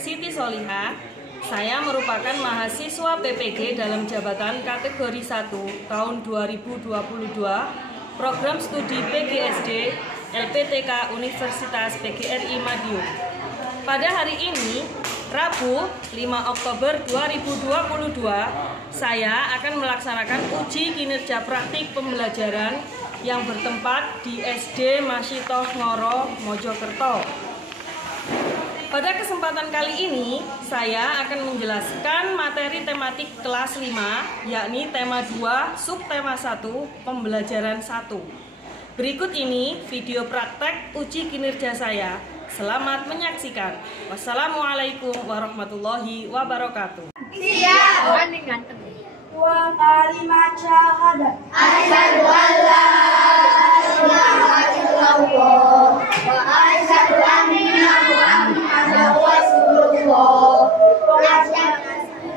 Siti Soliha. Saya merupakan mahasiswa PPG dalam jabatan kategori 1 tahun 2022 program studi PGSD LPTK Universitas PGRI Madiun. Pada hari ini, Rabu 5 Oktober 2022, saya akan melaksanakan uji kinerja praktik pembelajaran yang bertempat di SD Masitoh Ngoro, Mojokerto. Pada kesempatan kali ini, saya akan menjelaskan materi tematik kelas 5, yakni tema 2, subtema 1, pembelajaran 1. Berikut ini video praktek uji kinerja saya. Selamat menyaksikan. Wassalamualaikum warahmatullahi wabarakatuh. Siap. Dua kalimat syahadat. Asyhadu an la ilaha illallah wa asyhadu anna Muhammadan Rasulullah.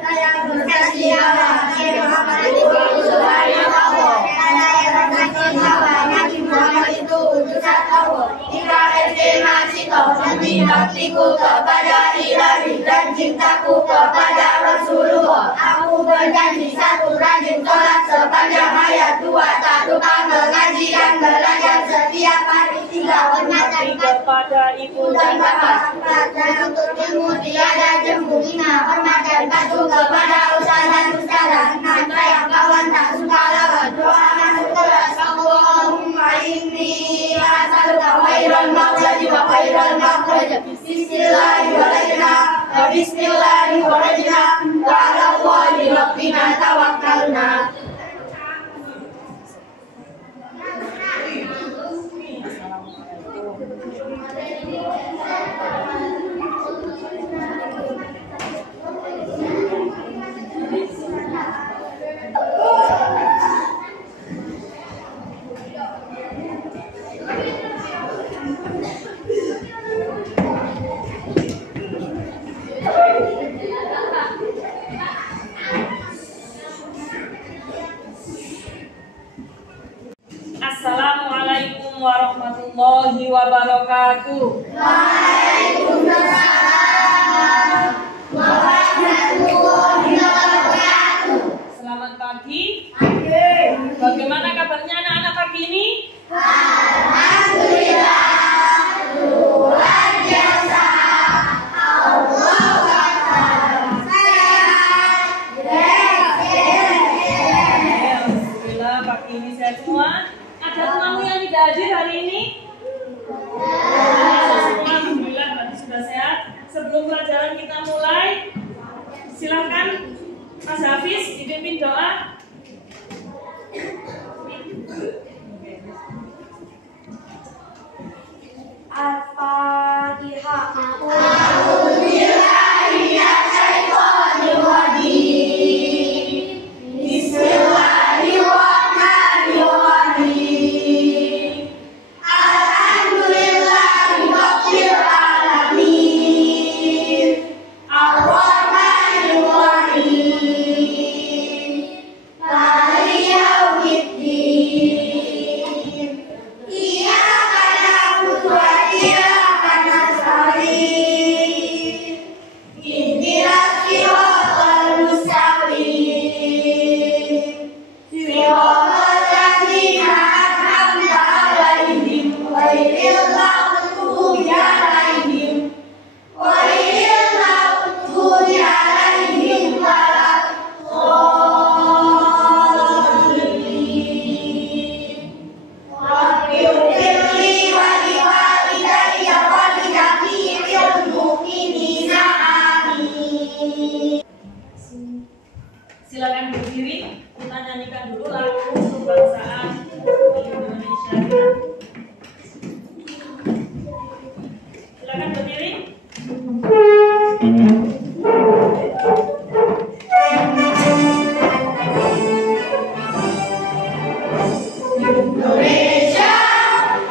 Saya bersaksi bahwa Muhammad itu utusan Allah. Saya bersaksi bahwa Nabi Muhammad itu utusan Allah. Jika SD Masitoh demi baktiku kepada Ilahi dan cintaku kepada Rasulullah, aku berjanji satu, rajin sholat sepanjang hayat, 2 tak lupa mengaji dan belajar setiap hari, 3 hormati kepada ibu dan bapak, 4 menuntut ilmu tiada jemu, 5 hormat dan patuh kepada ustaz dan ustazah, 6 sayang kawan tak suka lawan, doa masuk kelas. Allahumma inni as'aluka khairal mawladi wa khairal makhraj. Bismillahirrahmanirrahim. Bismillahirrahmanirrahim. Wa 'ala Allahi rabbina tawakkalna. Assalamualaikum warahmatullahi wabarakatuh. Waalaikumsalam warahmatullahi wabarakatuh. Selamat pagi. Bagaimana kabarnya anak-anak pagi ini? Alhamdulillah, luar biasa. Allahu Akbar. Alhamdulillah pagi ini sehat semua. Ada temanmu yang tidak hadir hari ini? Alhamdulillah berarti sudah sehat. Sebelum pelajaran kita mulai, silakan Mas Hafiz dipimpin doa. Al-Fatihah. A'udzubillahi minasyaitonir rajim. Bismillahirrahmanirrahim. Alhamdulillahi rabbil alamin. Ar-Rahmanir Rahim. Maliki yaumiddin. Iyyaka na'budu wa iyyaka nasta'in. Ihdinas siratal mustaqim. Siratal ladzina an'amta 'alaihim ghairil maghdubi 'alaihim waladdallin. Rabbi ighfirli wa liwalidayya wa lijami'il mu'minina amin. Silakan berdiri. Kita nyanyikan dulu lagu kebangsaan Indonesia. Silakan berdiri. Indonesia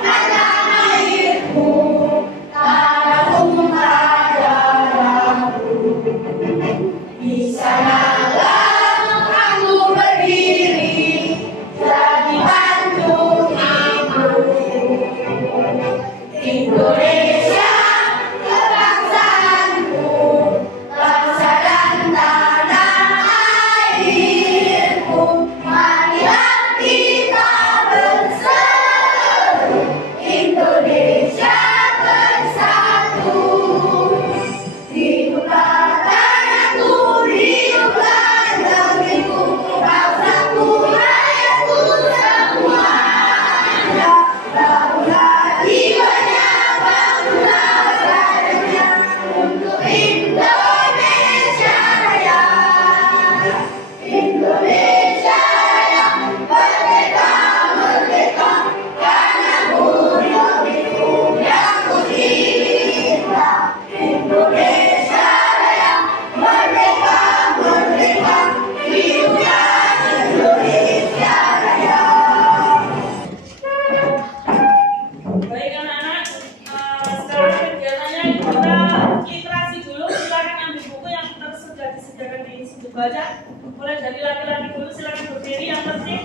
tanah airku, tanahku darahku. Di sanalah kamu berdiri, sudut baca. Mulai dari laki-laki dulu, silakan berdiri yang tertib.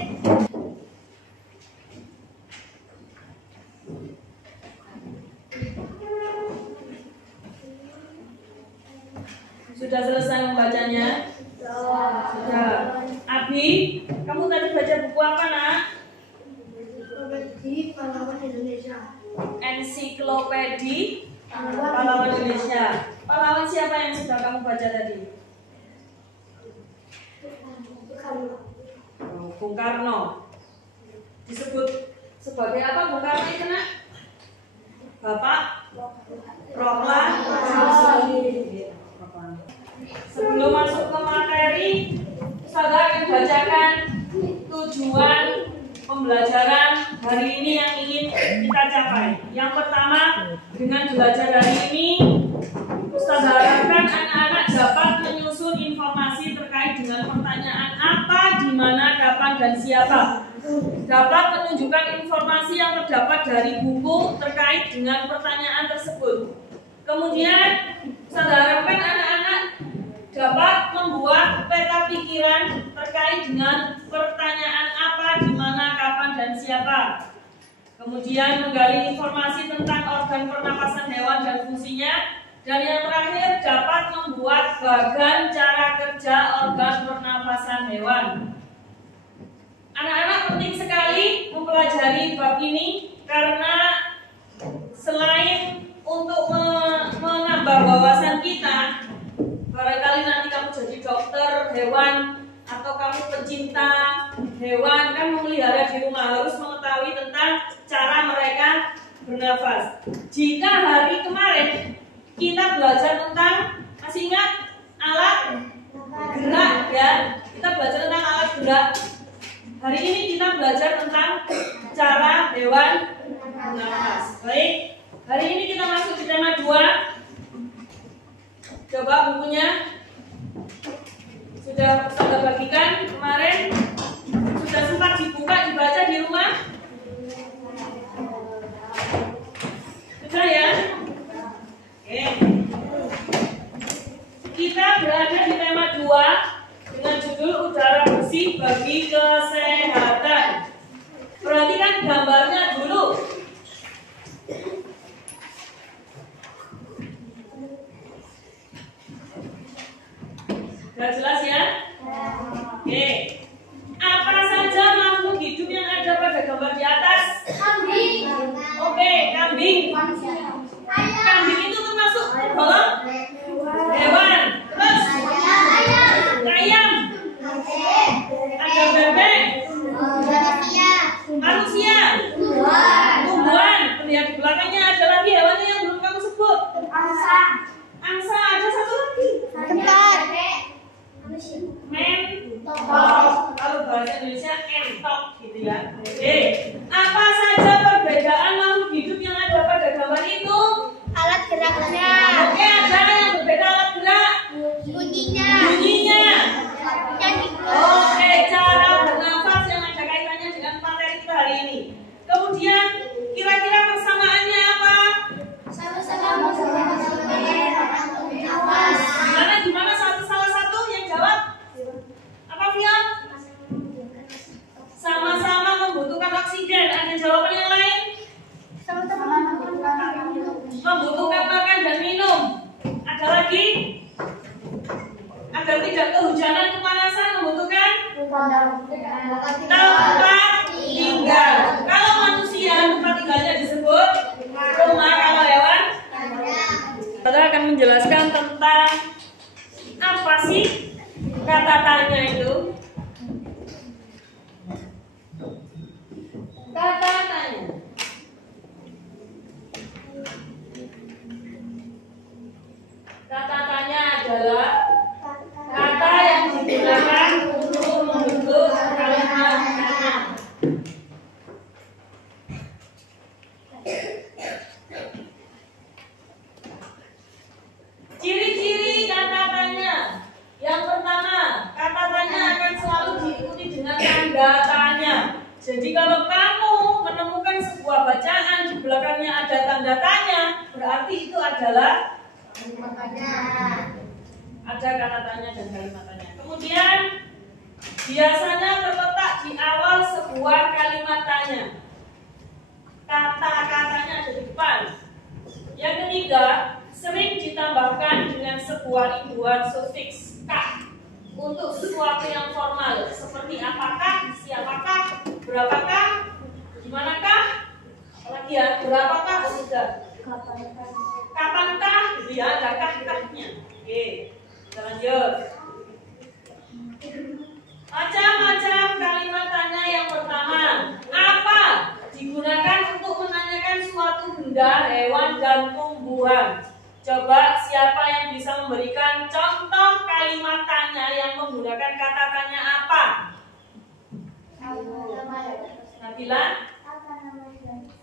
Sudah selesai membacanya? Sudah. Abi, kamu tadi baca buku apa, Nak? Ensiklopedia Pahlawan Indonesia. Ensiklopedia Pahlawan Indonesia. Pahlawan siapa yang sudah kamu baca tadi? Bung Karno. Disebut sebagai apa Bung Karno itu, Nak? Bapak Proklamasi. Sebelum masuk ke materi, saya akan bacakan tujuan pembelajaran hari ini yang ingin kita capai. Yang pertama, dengan belajar hari ini, Ustaz harapkan anak-anak dapat menyusun informasi terkait dengan pertanyaan apa, di mana, kapan, dan siapa. Dapat menunjukkan informasi yang terdapat dari buku terkait dengan pertanyaan tersebut. Kemudian, Ustaz harapkan anak-anak dapat membuat peta pikiran terkait dengan pertanyaan apa, di mana, kapan, dan siapa. Kemudian menggali informasi tentang organ pernapasan hewan dan fungsinya. Dan yang terakhir, dapat membuat bagan cara kerja organ pernapasan hewan. Anak-anak penting sekali mempelajari bab ini karena selain untuk menambah wawasan kita, barangkali nanti kamu jadi dokter hewan atau kamu pecinta hewan, kan memelihara di rumah harus mengetahui tentang cara mereka bernafas. Jika hari kemarin kita belajar tentang, masih ingat alat gerak ya? Kita belajar tentang alat gerak. Hari ini kita belajar tentang cara hewan bernafas. Baik, hari ini kita masuk di tema 2. Coba bukunya sudah saya bagikan kemarin, sudah sempat dibuka, dibaca di rumah? Sudah ya? Oke. Kita berada di tema 2 dengan judul udara bersih bagi kesehatan. Perhatikan gambarnya dulu. Sudah jelas ya? Oke. Apa saja makhluk hidup yang ada pada gambar di atas? Kambing. Oke, kambing. Kambing itu termasuk golongan hewan. Terus ayam. Ada bebek. Manusia. Tumbuhan. Lihat di belakangnya ada lagi hewannya yang belum kamu sebut. Angsa. Angsa, ada satu lagi. Mentok. Kalau bahasa Indonesia entok gitu ya. Oke. Apa saja perbedaan makhluk hidup yang ada pada gambar itu? Alat geraknya. Oke, ada yang berbeda alat gerak. Bunyinya. Oke, cara bernafas yang ada kaitannya dengan materi kita hari ini. Kemudian, kira-kira persamaannya apa? Sama-sama Gimana salah satu yang jawab? Apa, Fion? Sama-sama membutuhkan oksigen. Ada jawaban yang lain? Membutuhkan makan dan minum. Ada lagi? Agar tidak kehujanan, kepanasan, membutuhkan tempat tinggal. Kalau manusia, tempat tinggalnya disebut rumah. Kalau hewan, kita akan menjelaskan tentang apa sih kata tanya itu. Kata tanya. Kata tanya adalah kata yang digunakan untuk membentuk kalimat kata. Ciri-ciri kata tanya. Yang pertama, kata tanya akan selalu diikuti dengan tanda tanya. Jadi kalau kamu menemukan sebuah bacaan di belakangnya ada tanda tanya, berarti itu adalah Ada kata tanya dan kalimat tanya. Kemudian biasanya terletak di awal sebuah kalimat tanya. Kata-katanya ada di depan. Yang ketiga, sering ditambahkan dengan sebuah imbuhan sufiks ka untuk sesuatu yang formal seperti apakah, siapakah, berapakah, dimanakah, apalagi ya, berapakah, sudah, kapankah, gitu ya, ada kah-kahnya. Oke, kita lanjut. Macam-macam kalimat tanya. Yang pertama, apa digunakan untuk menanyakan suatu benda, hewan, dan tumbuhan. Coba siapa yang bisa memberikan contoh kalimat tanya yang menggunakan kata tanya apa? Nabila?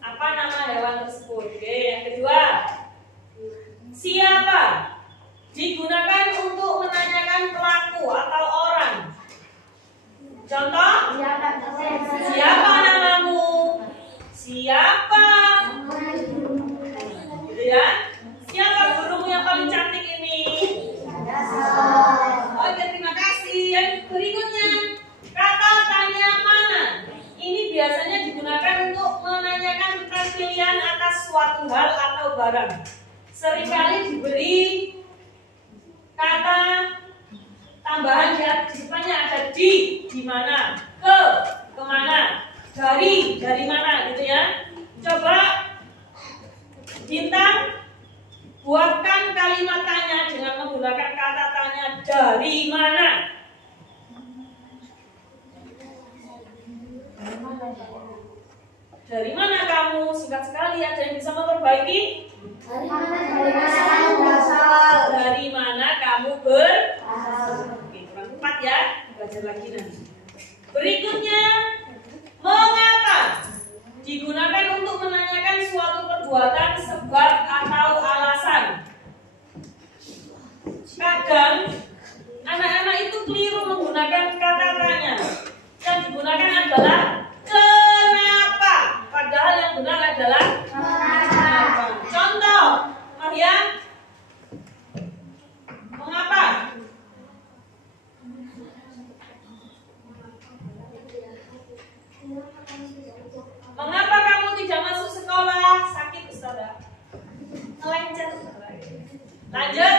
Apa nama hewan tersebut? Oke, yang kedua, siapa digunakan untuk menanyakan pelaku atau orang. Contoh, siapa namamu? Siapa? Gitu ya. Siapa burung yang paling cantik ini? Oke, terima kasih. Yang berikutnya, kata tanya mana? Ini biasanya digunakan untuk menanyakan tentang pilihan atas suatu hal atau barang. Seringkali diberi kata tambahan di depannya, ada di mana, kemana, dari mana, gitu ya. Coba Bintang buatkan kalimat tanya dengan menggunakan kata tanya dari mana. Dari mana kamu? Singkat sekali, ada yang bisa memperbaiki? Dari mana kamu berasal? Oke, kurang 4 ya. Belajar lagi nanti. Berikutnya, mengapa digunakan untuk menanyakan suatu perbuatan, sebab atau alasan. Kadang anak-anak itu keliru menggunakan kata tanya. Yang digunakan adalah kenapa, padahal yang benar adalah kenapa. Contoh, Maria, mengapa? Mengapa kamu tidak masuk sekolah? Sakit, Ustazah. Melencer. Lanjut.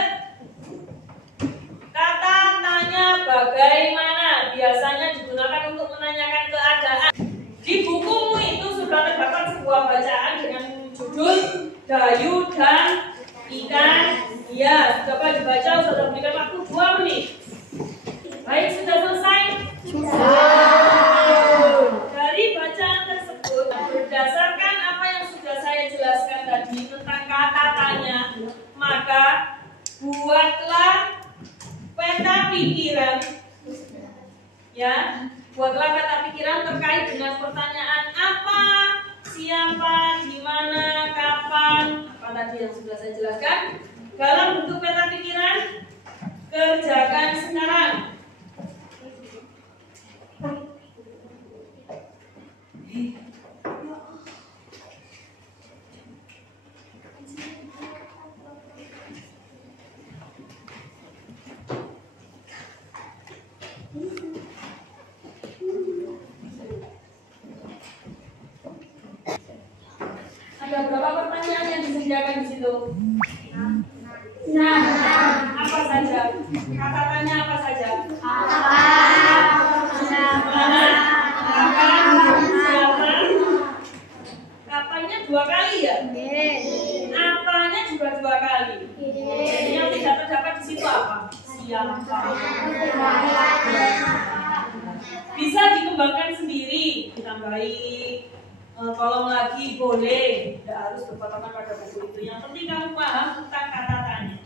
Kata tanya bagaimana biasanya digunakan untuk menanyakan keadaan. Di bukumu itu sudah terdapat sebuah bacaan dengan judul Dayu dan Ikan. Ya, coba dibaca, sudah berikan waktu 2 menit. Baik, sudah selesai? Dari bacaan tersebut, berdasarkan apa yang sudah saya jelaskan tadi tentang kata tanya, maka buatlah peta pikiran, ya, buatlah peta pikiran terkait dengan pertanyaan apa, siapa, di mana, kapan, apa tadi yang sudah saya jelaskan. Dalam bentuk peta pikiran, kerjakan sekarang. Ada berapa pertanyaan yang disediakan di situ? Nah, apa saja? Kata tanya apa saja? Mana? Kapan? Siapa? Kapannya 2 kali ya? Apanya juga 2 kali. Jadi yang tidak terdapat di situ apa? Siapa? Bisa dikembangkan sendiri, ditambahi kolom lagi boleh, tidak harus berpatokan pada buku itu. Yang penting kamu paham tentang kata tanya.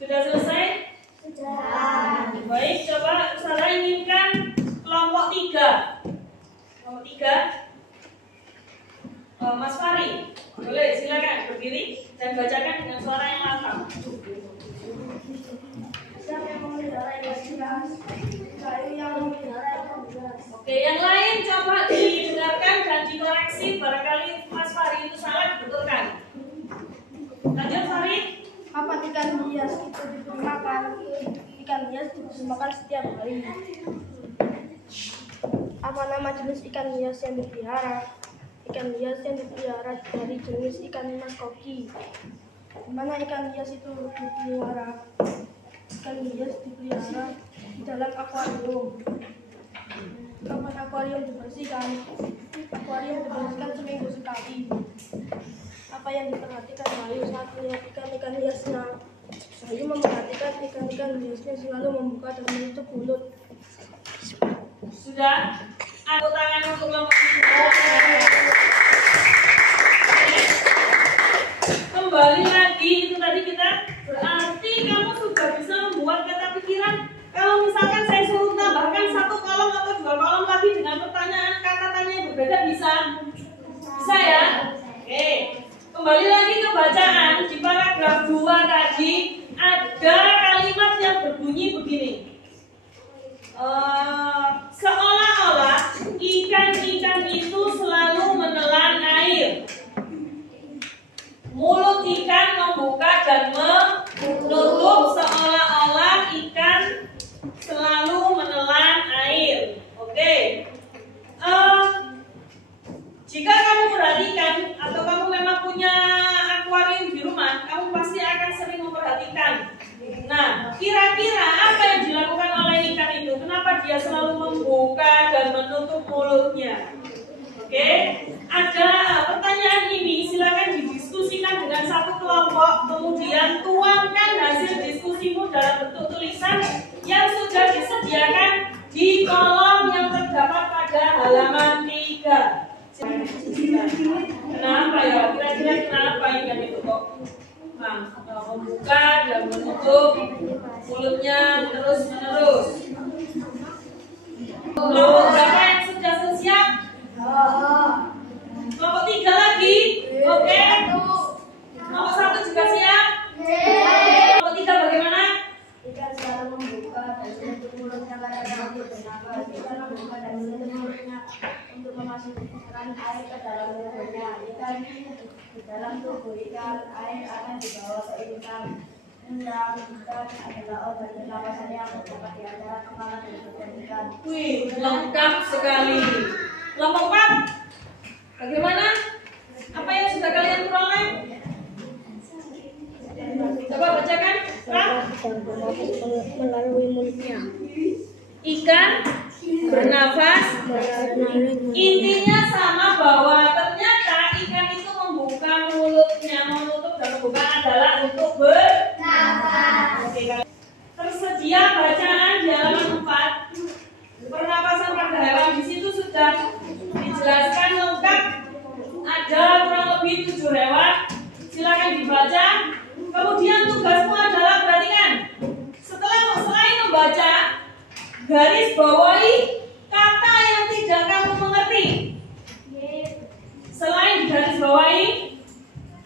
Sudah selesai? Sudah. Baik, coba saya inginkan kelompok 3. Kelompok 3. Mas Fari, boleh silakan berdiri dan bacakan dengan suara yang lantang. Oke, yang lain coba didengarkan dan dikoreksi, barangkali Mas Fari itu salah, betulkan. Lanjut Fari. Kapan ikan hias itu diberi makan? Ikan hias diberi makan setiap hari. Apa nama jenis ikan hias yang dipelihara? Ikan hias yang dipelihara dari jenis ikan mas koki. Di mana ikan hias itu dipelihara? Ikan hias dipelihara di dalam akuarium. Kapan akuarium dibersihkan? Akuarium dibersihkan seminggu sekali. Apa yang diperhatikan Bayu saat melihat ikan-ikan hiasnya? Bayu memperhatikan ikan-ikan hiasnya selalu membuka dan menutup mulut. Sudah? Angkat tangan untuk kelompok ini. Kembali lagi, itu tadi kita berarti kamu sudah bisa membuat peta pikiran. Kalau misalkan saya suruh tambahkan 1 kolom atau 2 kolom lagi dengan pertanyaan kata tanya yang berbeda, bisa? Bisa ya? Oke. Kembali lagi ke bacaan. Di paragraf 2 tadi ada kalimat yang berbunyi begini. Seolah-olah ikan-ikan itu selalu menelan air. Mulut ikan membuka dan menutup, seolah-olah ikan selalu menelan air. Oke. Jika kamu perhatikan atau kamu memang punya akuarium di rumah, kamu pasti akan sering memperhatikan. Nah, kira-kira apa yang dilakukan oleh ikan itu? Kenapa dia selalu membuka dan menutup mulutnya? Oke, ada pertanyaan ini, silakan didiskusikan dengan satu kelompok, kemudian tuangkan hasil diskusimu dalam bentuk tulisan yang sudah disediakan di kolom yang terdapat pada halaman 3. Kenapa ya? Kira-kira kenapa ikan itu kok membuka dan menutup mulutnya terus-menerus? Kelompok berapa yang sudah siap? Kelompok 3 lagi? Oke. Kelompok 1 juga siap? Kelompok 3 bagaimana? Ikan selalu membuka dan menutup mulutnya karena untuk bernafas. Ikan membuka dan menutup mulutnya untuk memasukkan air ke dalam tubuhnya. Ikan di dalam tubuh ikan, air akan dibawa ke ikan. Ikan adalah organ pernapasan yang terdapat di antara kepala dan badan ikan. Wih, lengkap sekali. Kelompok 4 bagaimana? Apa yang sudah kalian peroleh? Coba bacakan. Melalui mulutnya. Ikan bernafas. Intinya sama, bahwa ternyata ikan itu membuka mulutnya, menutup dan membuka adalah untuk bernafas. Oke, tersedia bacaan di halaman 4. Pernapasan pada hewan di situ sudah dijelaskan lengkap. Ada kurang lebih 7 hewan. Silakan dibaca. Kemudian tugasmu adalah perhatikan. Selain membaca, garis bawahi kata yang tidak kamu mengerti. Selain garis bawahi,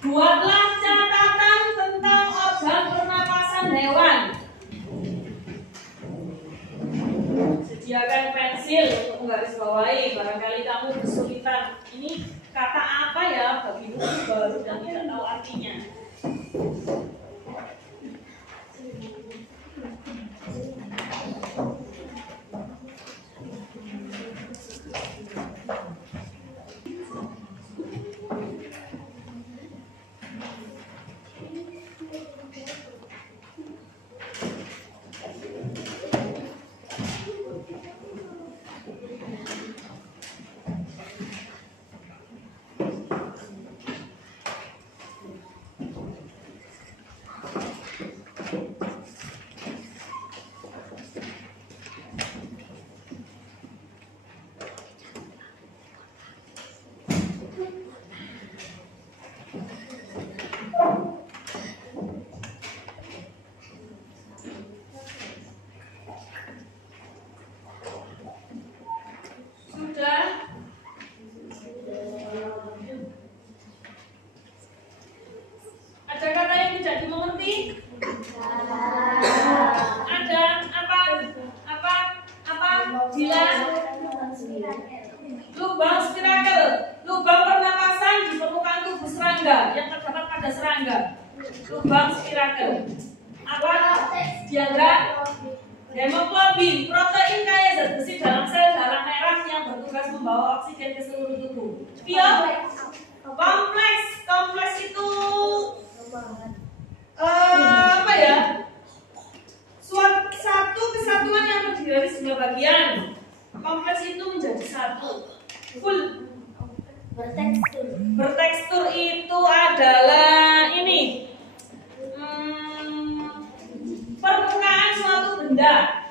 buatlah catatan tentang organ pernapasan hewan. Sediakan pensil untuk menggaris bawahi. Barangkali kamu kesulitan. Ini kata apa ya? Bagimu baru dan tidak tahu artinya. serangga yang terdapat pada serangga. Lubang spirakel. Apa? Diagram hemoglobin, protein kaya zat besi dalam sel darah merah yang bertugas membawa oksigen ke seluruh tubuh. Kompleks. Kompleks itu apa ya? Satu kesatuan yang terdiri dari sebuah bagian. Kompleks itu menjadi satu. Full. Bertekstur itu adalah ini. Permukaan suatu benda.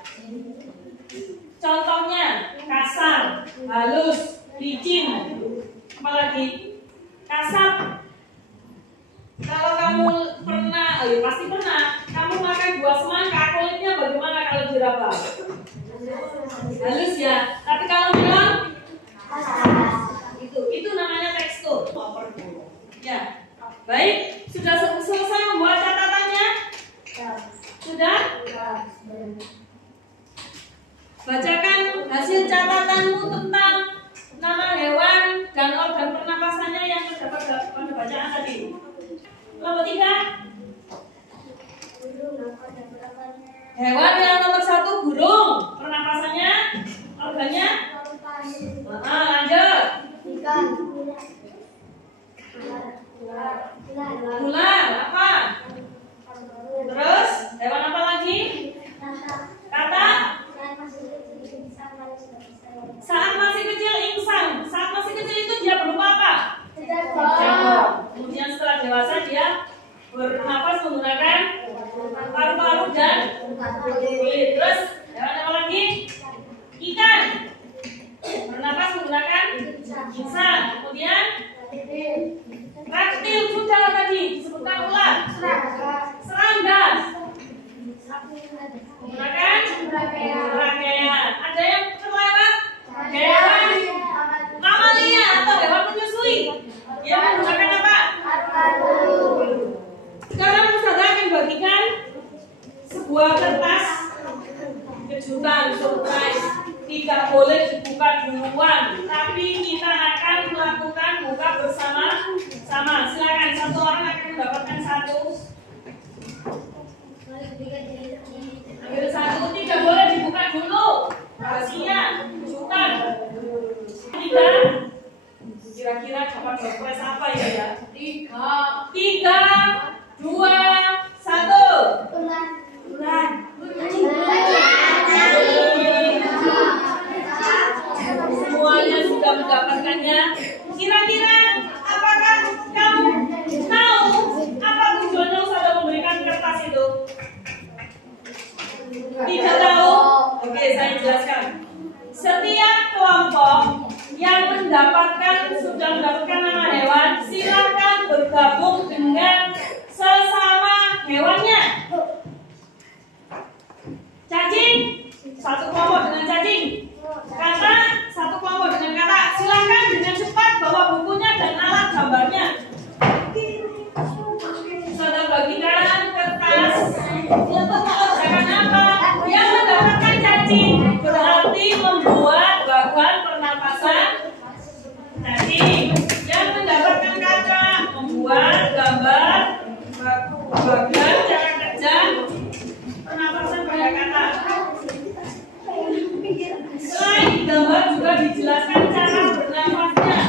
Contohnya kasar, halus, licin. Apalagi kasar. Kalau kamu pernah, pasti pernah, kamu makan buah semangka, kulitnya bagaimana kalau diraba? Halus ya. Tapi kalau melon, itu namanya tekstur. Ya, baik. Sudah selesai membuat catatannya? Sudah? Bacakan hasil catatanmu tentang nama hewan dan organ pernapasannya yang terdapat pada bacaan tadi. Nomor 3. Hewan yang nomor 1 burung. Pernapasannya, organnya? Lanjut. Ular, apa? Terus, hewan apa lagi? Kata? Saat masih kecil insan. Saat masih kecil itu dia berupa apa? Jago. Kemudian setelah dewasa dia bernapas menggunakan paru-paru dan kulit. Terus hewan apa lagi? Ikan. Bernapas menggunakan insan. Kemudian reptil sudah tadi disebutkan ular. Serangga menggunakan rangkaian. Ada yang terlewat? Hewan mamalia atau hewan menyusui. Dia menggunakan apa? Sekarang Ustazah akan bagikan sebuah kertas kejutan, surprise. Tidak boleh dibuka duluan, tapi kita akan melakukan buka bersama-sama. Silakan, satu orang akan mendapatkan satu. Ambil satu, tidak boleh dibuka dulu. Rahasinya, kejutan. Kira-kira dapat surprise apa ya? 3, 2, 1. Bulan. Semuanya sudah mendapatkannya. Kira-kira apakah kamu tahu apa tujuannya Ustazah memberikan kertas itu? Tidak tahu? Oke, saya jelaskan. Setiap kelompok yang sudah mendapatkan nama hewan, silakan bergabung dengan sesama hewannya. Cacing, satu kelompok dengan cacing. Kata, satu kelompok dengan kata. Silakan dengan cepat bawa bukunya dan alat gambarnya. Sudah bagikan kertas untuk mengerjakan apa? Yang mendapatkan cacing berarti membuat bagan pernapasan cacing. Yang mendapatkan kata membuat gambar bagan cara kerja pernapasan pada kata. Selain gambar juga dijelaskan cara bernafasnya.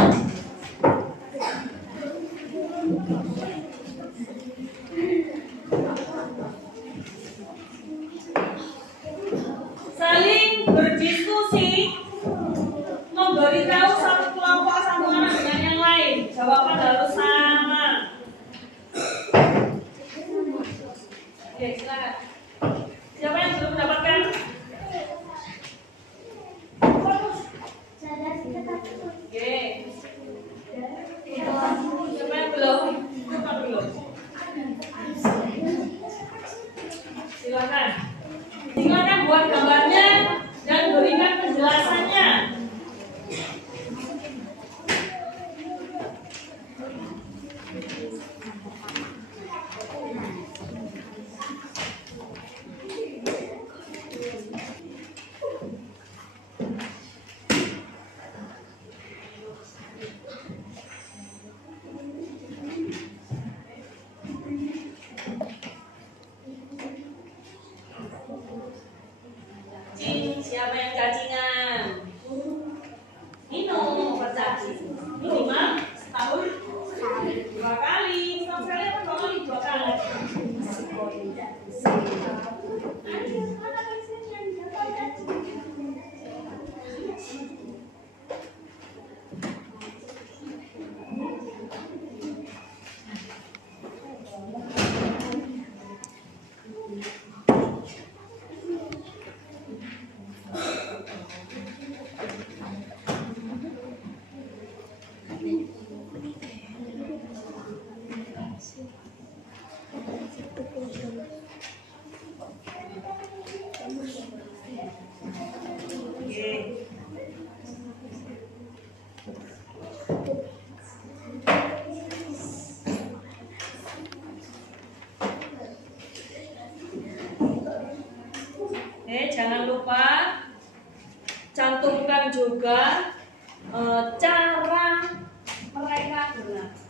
Saling berdiskusi, memberitahu satu kelompok sambungan dengan yang lain. Jawaban harus sama. Oke, silakan. Siapa yang belum mendapatkan? Oke. Siapa yang belum? jangan lupa cantumkan juga cara mereka bernapas.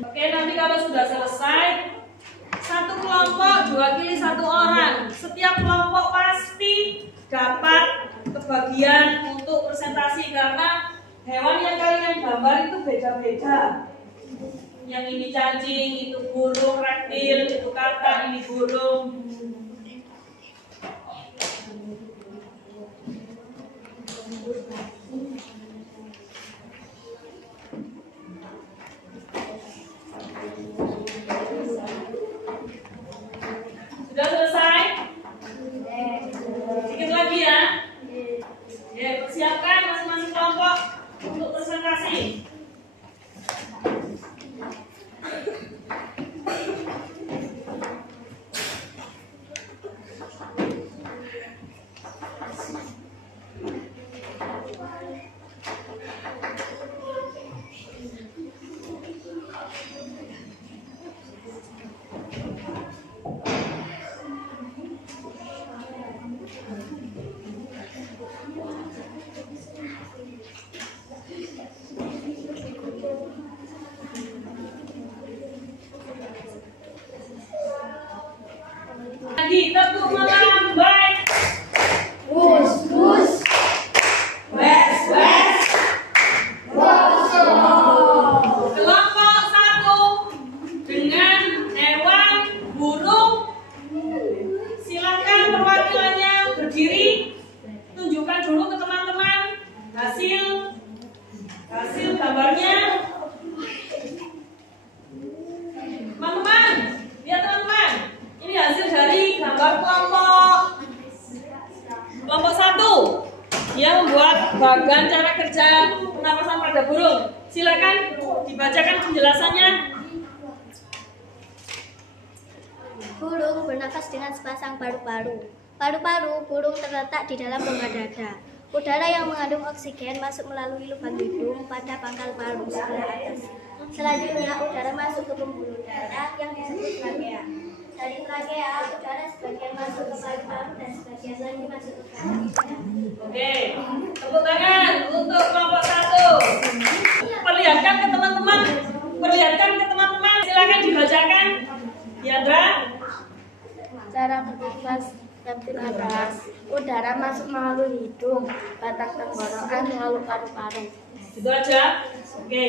Oke, nanti kalau sudah selesai, satu kelompok diwakili satu orang. Setiap kelompok pasti dapat kebagian untuk presentasi karena hewan yang kalian gambar itu beda-beda. Yang ini cacing, itu burung, reptil, itu kata, ini burung. Sudah selesai? Sedikit lagi ya. Ya, persiapkan masing-masing kelompok untuk presentasi. Lagi tepuk melambai. Bus, bus, Wes, wes. kosong. Kelompok satu dengan hewan burung. Silakan perwakilannya berdiri. Tunjukkan dulu ke teman-teman hasil gambarnya. Teman-teman, lihat teman-teman. Ini hasil dari gambar kelompok satu. Dia membuat bagan cara kerja pernapasan pada burung. Silakan dibacakan penjelasannya. Burung bernafas dengan sepasang paru-paru. Paru-paru burung terletak di dalam rongga dada. Udara yang mengandung oksigen masuk melalui lubang hidung pada pangkal paru sebelah atas. Selanjutnya, udara masuk ke pembuluh darah yang disebut trachea. Dari trachea, udara sebagian masuk ke paru-paru dan sebagian lagi masuk ke dada. Oke, tepuk tangan untuk kelompok satu. Perlihatkan ke teman-teman. Silakan dibacakan. Diandra. Cara bernafas reptil atas. Udara masuk melalui hidung, batang tenggorokan lalu paru-paru. Itu aja. Oke,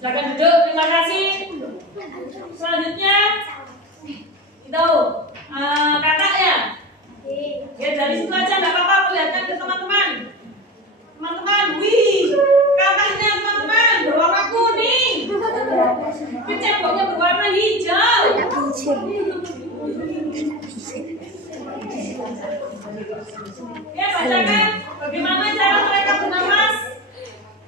silakan duduk. Terima kasih. Selanjutnya, itu kakak ya. Ya dari situ aja nggak apa-apa. Perlihatkan ke teman-teman. Teman-teman, wih, kakaknya teman-teman berwarna kuning. Ceboknya berwarna hijau. Ya, bacakan bagaimana cara mereka bernafas.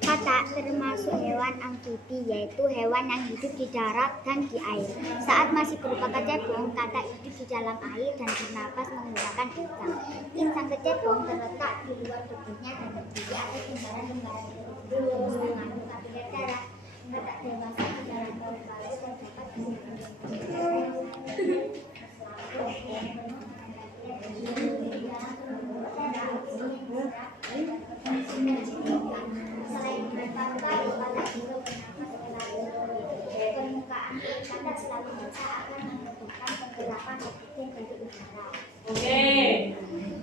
Katak termasuk hewan amfibi, yaitu hewan yang hidup di darat dan di air. Saat masih berupa kecebong, katak hidup di dalam air dan bernapas menggunakan insang. Insang kecebong terletak di luar tubuhnya dan terdiri atas lembaran-lembaran hidung mengandung kapiler darah. Katak dewasa di dalam paru-paru dan dapat selain paru-paru, katak juga bernapas melalui permukaan katak selalu bisa akan menentukan penggelapan oksigen dari udara. Oke,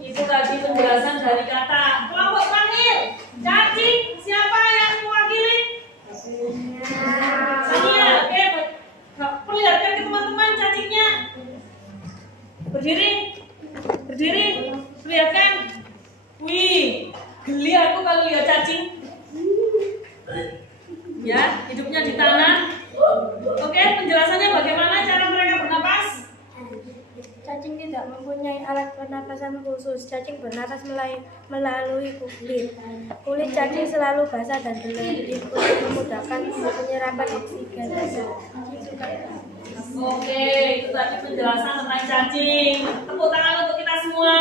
itu tadi penjelasan dari kata. Kelompok terakhir, cacing. Siapa yang mewakili? Sania. Oke, perlihatkan ke teman-teman cacingnya. Berdiri, perlihatkan. Wih, geli aku kalau lihat cacing. pernapasan khusus. Cacing bernapas melalui kulit. Kulit cacing selalu basah dan berlendir untuk memudahkan penyerapan oksigen. Oke, itu tadi penjelasan tentang cacing. Tepuk tangan untuk kita semua.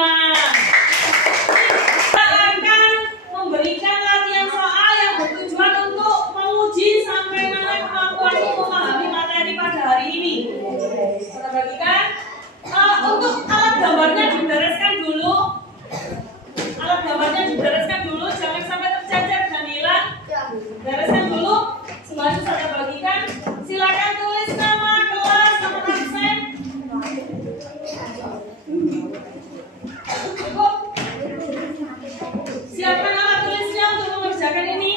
Kita akan memberikan latihan soal yang bertujuan untuk menguji sampai mana kemampuanmu memahami materi pada hari ini. Kita bagikan. Untuk alat gambarnya dibereskan dulu. Alat gambarnya dibereskan dulu, jangan sampai tercecer dan hilang. Bereskan dulu. Semuanya saya bagikan. Silakan tulis nama kelas, nama absen. Cukup. Siapkan alat tulisnya untuk mengerjakan ini.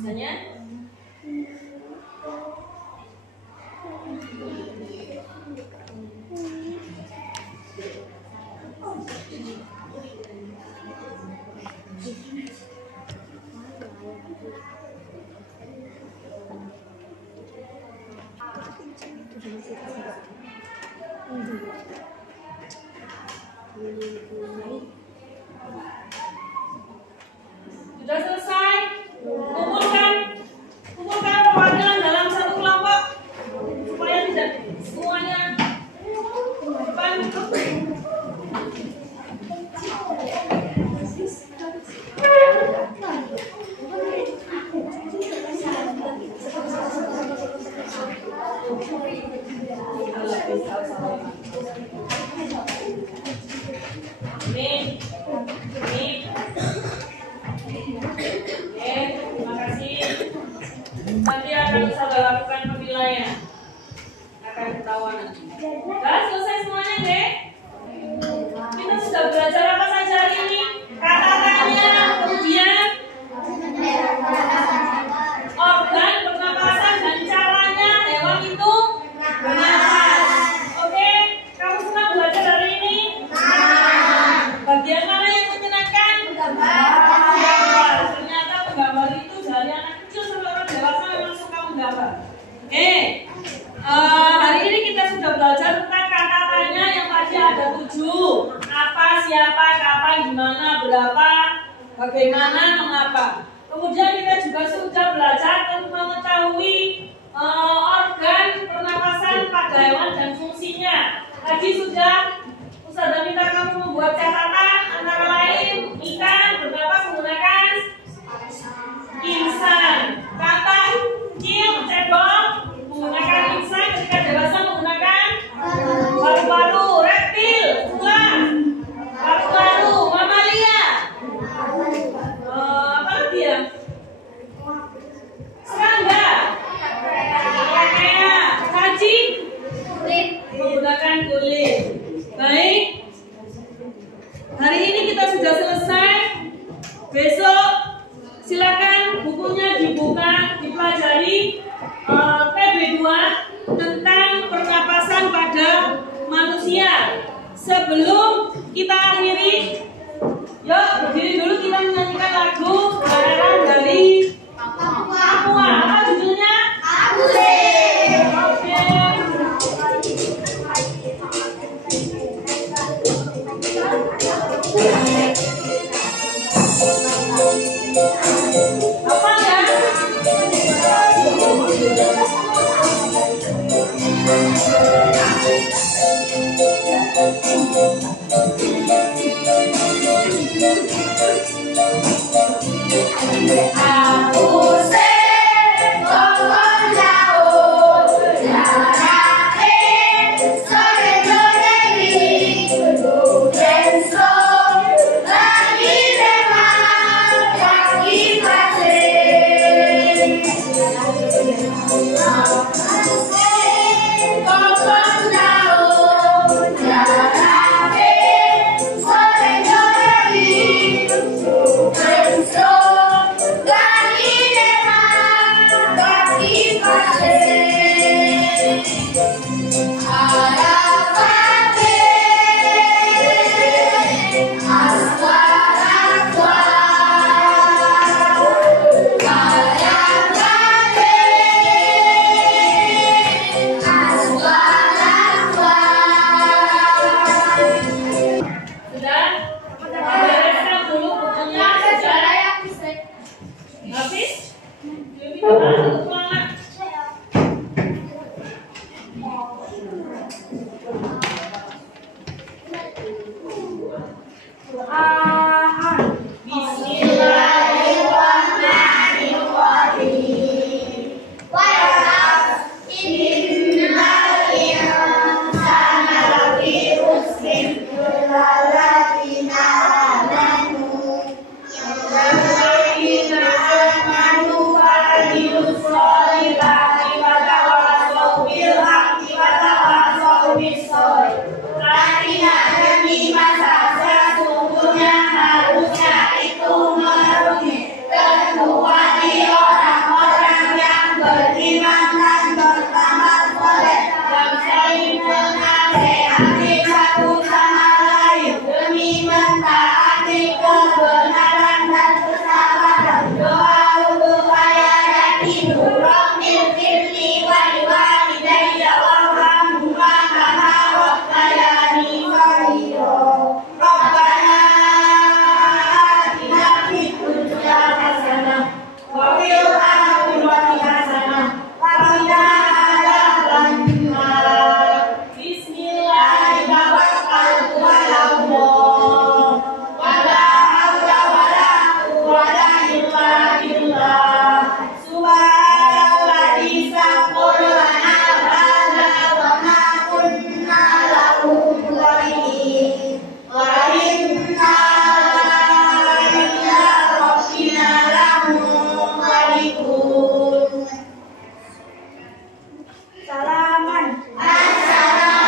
Misalnya sudah selesai. Kumpulkan perwakilan dalam satu kelompok supaya tidak semuanya depan. Ini. Terima kasih. Nanti akan saya lakukan penilaian. Akan ketahuan nanti. Selesai semuanya, deh. Kita sudah belajar apa saja hari ini? Kata tanya, kemudian organ pernapasan dan caranya hewan itu bernapas. Oke, kamu senang belajar hari ini? Bagian mana yang menyenangkan? Ternyata menggambar itu dari anak kecil sampai orang dewasa memang suka menggambar. Oke, hari ini kita sudah belajar tentang kata tanya yang tadi ada 7. Apa, siapa, kapan, gimana, berapa, bagaimana, mengapa. Kemudian kita juga sudah belajar tentang mengetahui organ pernapasan pada hewan dan fungsinya. Tadi sudah Ustazah minta kamu membuat catatan antara lain ikan bernapas menggunakan insang, kata kecil cebol menggunakan insang, ketika dewasa menggunakan paru-paru, reptil, ular, paru-paru, mamalia, apa lagi ya? Serangga, kakea, cacing menggunakan kulit. Baik, hari ini kita sudah selesai. Besok silakan bukunya dibuka, dipelajari TB2 tentang pernapasan pada manusia. Sebelum kita akhiri, yuk berdiri dulu, kita menyanyikan lagu Bayaran dari Papua. Apa judulnya? Oke. Apa ya? Gimana? Semangat. Bismillahirrahmanirrahim. Innal insana lafi khusrin illa alladziina amanu wa amilus sholihati wa tawassaw bil haqqi wa tawassaw bis sabr. Artinya demi masa sesungguhnya harusnya itu memenuhi kecuali orang-orang yang beriman dan beramal soleh dan saling menasehati satu sama lain demi mentaati kebenaran dan kesabaran. Doa untuk ayah dan ibu, Rabbil firli wali walidayya warhamhuma kama rabbayani shaghira. Rabbana atina fid dunya hasanah wa fil akhirati hasanah wa qina adzabannar. Bismillahirrahmanirrahim. Wa la haula wa la quwwata illa billah. Subhanalladzi sakhkhara lana hadza wa ma kunna lahu muqrinin. Wa inna ila rabbina lamunqalibun.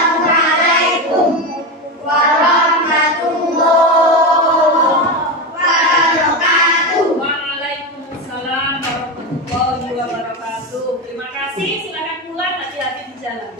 Assalamualaikum warahmatullahi wabarakatuh. Waalaikumsalam warahmatullahi wabarakatuh. Terima kasih. Silakan pulang. Hati-hati di jalan.